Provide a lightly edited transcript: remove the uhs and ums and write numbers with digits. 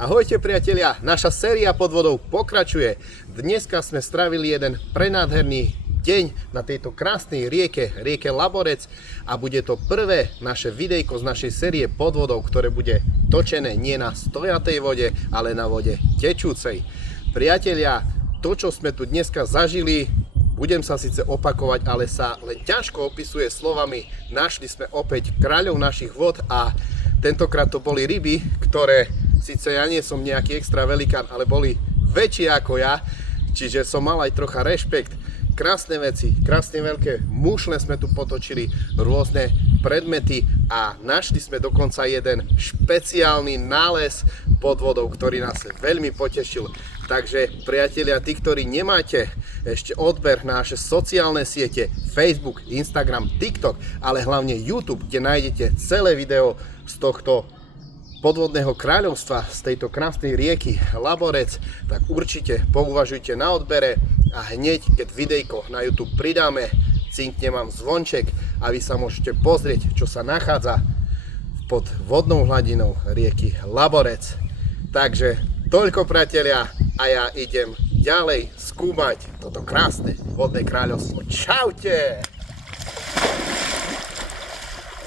Ahojte priatelia, naša séria pod vodou pokračuje. Dneska sme strávili jeden prenádherný deň na tejto krásnej rieke Laborec a bude to prvé naše videjko z našej série pod vodou, ktoré bude točené nie na stojatej vode, ale na vode tečúcej. Priatelia, to čo sme tu dneska zažili, budem sa síce opakovať, ale sa len ťažko opisuje slovami. Našli sme opäť kráľov našich vod a tentokrát to boli ryby, ktoré, síce ja nie som nejaký extra velikán, ale boli väčšie ako ja, čiže som mal aj trocha rešpekt. Krásne veci, krásne veľké mušle sme tu potočili, rôzne predmety a našli sme dokonca jeden špeciálny nález pod vodou, ktorý nás veľmi potešil. Takže priatelia, tí, ktorí nemáte ešte odber na naše sociálne siete, Facebook, Instagram, TikTok, ale hlavne YouTube, kde nájdete celé video z tohto podvodného kráľovstva, z tejto krásnej rieky Laborec, tak určite pouvažujte na odbere a hneď, keď videjko na YouTube pridáme, cinkne vám zvonček a vy sa môžete pozrieť, čo sa nachádza pod vodnou hladinou rieky Laborec. Takže toľko, priatelia, a ja idem ďalej skúmať toto krásne vodné kráľovstvo. Čaute!